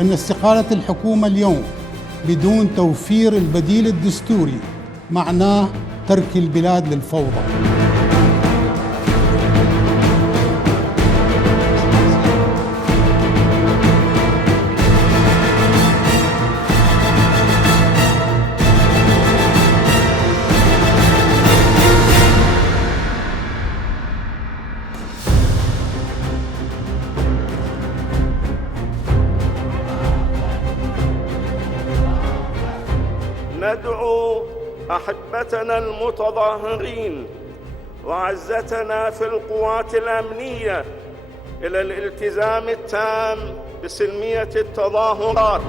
أن استقالة الحكومة اليوم بدون توفير البديل الدستوري معناه ترك البلاد للفوضى. ندعو أحبتنا المتظاهرين وعزتنا في القوات الأمنية إلى الالتزام التام بسلمية التظاهرات